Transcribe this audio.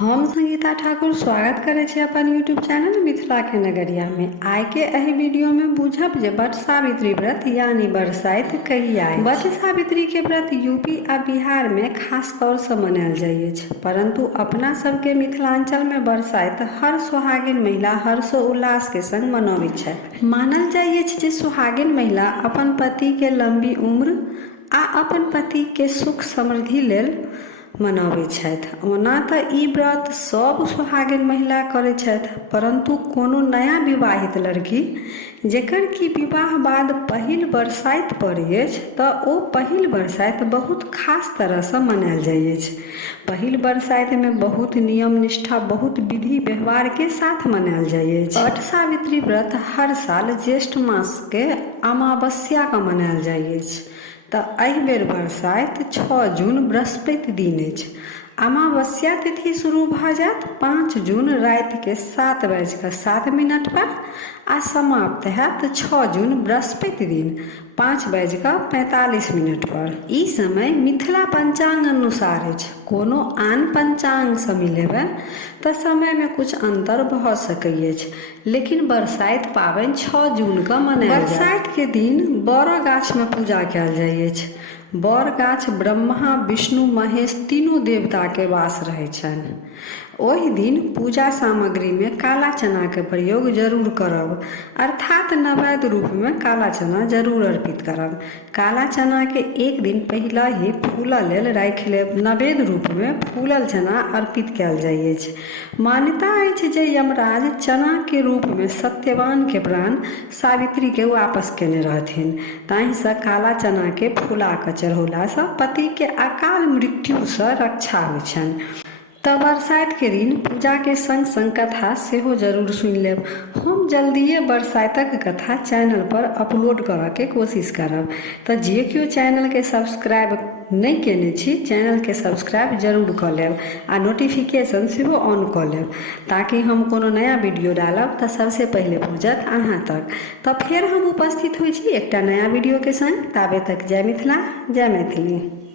हम संगीता ठाकुर स्वागत करे छी अपन यूट्यूब चैनल मिथिला के नगरिया में। आइ के एहि वीडियो में बुझब जे वट सावित्री व्रत यानी बरसाइत कहिया अछि। वट सावित्री के व्रत यूपी आ बिहार में खास तौर से मनायल जाय अछि, परंतु अपना सब के मिथिलांचल में बरसाइत हर सुहागिन महिला हर्ष उल्लास के संग मनबैत छथि। मानल जाय अछि जे सुहागिन महिला अपन पति के लंबी उम्र आ अपन पति के सुख समृद्धि लेल मनबैत छथि। ओना तऽ ई व्रत सब सुहागिन महिला करैत छथि, परंतु कोनो नया विवाहित लड़की जेकर कि विवाह बाद पहिल बरसाइत पड़ैत अछि तऽ ओ पहिल बरसाइत बहुत खास तरह से मनायल जाइत अछि। पहिल बरसाइत में बहुत नियम निष्ठा बहुत विधि व्यवहार के साथ मनायल जाइत अछि। वट सावित्री व्रत हर साल ज्येष्ठ मास के अमावस्या के मनायल जाइत अछि। तऽ एहि बेर बरसाइत 6 जून बृहस्पति दिन अछि। अमावस्या तिथि शुरू भऽ जायत 5 जून राति के 7:07 पर आ समाप्त हैत 6 जून बृहस्पति दिन 5:45 पर। ई समय मिथिला पंचांग अनुसार अछि। कोनो आन पंचांग से मिलेबै तऽ समय में कुछ अंतर भऽ सकैत अछि, लेकिन बरसाइत पाबनि 6 जून के मनायल जायत। बरसाइत के दिन बड़ गाछ में पूजा कयल जाइत अछि। बड़ गाछ ब्रह्मा विष्णु महेश तीनों देवता के वास रहै छनि। ओहि दिन पूजा सामग्री में काला चना के प्रयोग जरूर करब, अर्थात नैवेद्य रूप में काला चना जरूर अर्पित करब। काला चना के एक दिन पहले ही फूलऽ लेल राखि लेब। नैवेद्य रूप में फूलल चना अर्पित कयल जाइत अछि। मान्यता अछि जे यमराज चना के रूप में सत्यवान के प्राण सावित्री के वापस केने रहथिन, ताहि से काला चना के फुला कऽ चढ़ौला से पति के अकाल मृत्यु से रक्षा होइ छनि। तऽ बरसाइत के दिन पूजा के संग संग कथा सेहो जरूर सुनि लेब। हम जल्दिए बरसाइतक कथा चैनल पर अपलोड करऽ के कोशिश करब, तऽ जे केओ चैनल के सब्सक्राइब नहीं केने छी चैनल के सब्सक्राइब जरूर कऽ लेब आ नोटिफिकेशन सेहो ऑन कऽ लेब, ताकि हम कोनो नया वीडियो डालब तऽ सबसे पहले पहुँचत अहाँ तक। तऽ फेर हम उपस्थित होइ छी एकटा नया वीडियो के संग। ताबे तक जय मिथिला जय मैथिली।